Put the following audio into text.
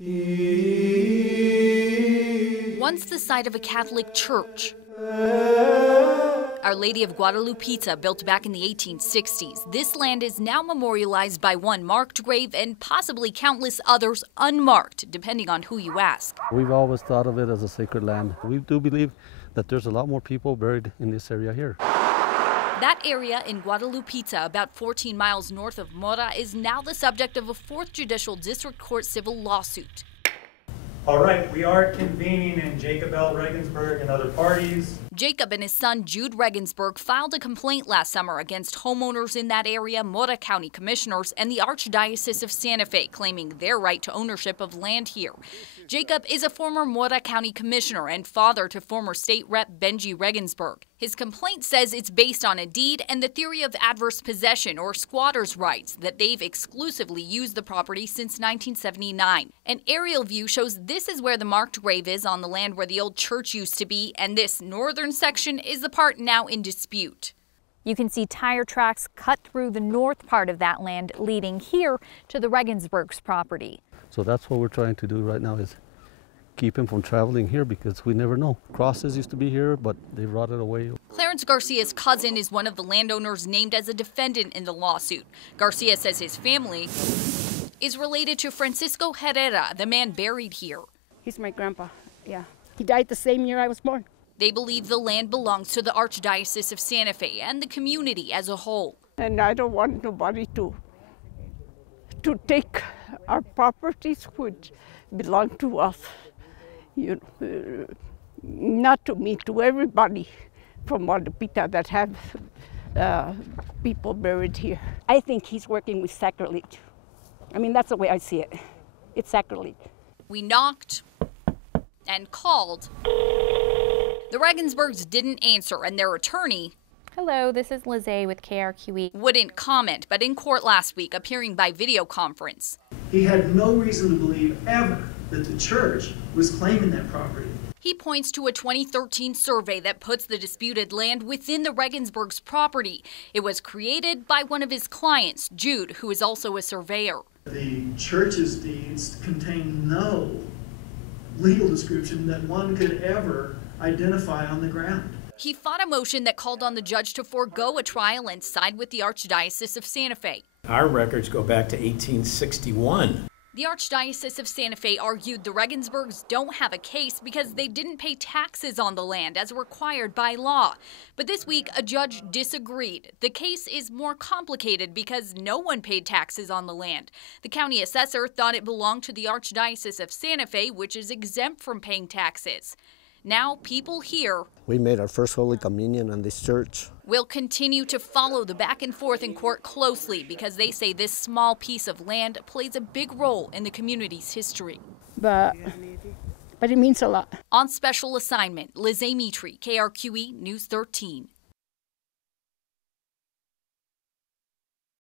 Once the site of a Catholic church, Our Lady of Guadalupe, built back in the 1860s, this land is now memorialized by one marked grave and possibly countless others unmarked, depending on who you ask. We've always thought of it as a sacred land. We do believe that there's a lot more people buried in this area here. That area in Guadalupe, about 14 miles north of Mora, is now the subject of a 4th Judicial District Court civil lawsuit. All right, we are convening in Jacob L. Regensburg and other parties. Jacob and his son Jude Regensburg filed a complaint last summer against homeowners in that area, Mora County commissioners, and the Archdiocese of Santa Fe, claiming their right to ownership of land here. Jacob is a former Mora County commissioner and father to former state rep Benji Regensburg. His complaint says it's based on a deed and the theory of adverse possession or squatters' rights, that they've exclusively used the property since 1979. An aerial view shows this is where the marked grave is on the land where the old church used to be, and this northern section is the part now in dispute. You can see tire tracks cut through the north part of that land, leading here to the Regensburg's property. So that's what we're trying to do right now, is keep him from traveling here, because we never know. Crosses used to be here, but they rotted away. Clarence Garcia's cousin is one of the landowners named as a defendant in the lawsuit. Garcia says his family is related to Francisco Herrera, the man buried here. He's my grandpa, yeah. He died the same year I was born. They believe the land belongs to the Archdiocese of Santa Fe and the community as a whole. And I don't want nobody to take our properties which belong to us. Not to me, to everybody from Guadalupe that have people buried here. I think he's working with sacrilege. I mean, that's the way I see it. It's sacrilege. We knocked and called. The Regensburgs didn't answer, and their attorney, Hello, this is Lizzie with KRQE. Wouldn't comment, but in court last week, appearing by video conference. He had no reason to believe ever that the church was claiming that property. He points to a 2013 survey that puts the disputed land within the Regensburgs' property. It was created by one of his clients, Jude, who is also a surveyor. The church's deeds contain no legal description that one could ever identify on the ground. He fought a motion that called on the judge to forego a trial and side with the Archdiocese of Santa Fe. Our records go back to 1861. The Archdiocese of Santa Fe argued the Regensburgs don't have a case because they didn't pay taxes on the land as required by law. But this week, a judge disagreed. The case is more complicated because no one paid taxes on the land. The county assessor thought it belonged to the Archdiocese of Santa Fe, which is exempt from paying taxes. Now, people here we made our first Holy Communion in this church. Will continue to follow the back and forth in court closely because they say this small piece of land plays a big role in the community's history. But it means a lot. On special assignment, Liz Amitri, KRQE News 13.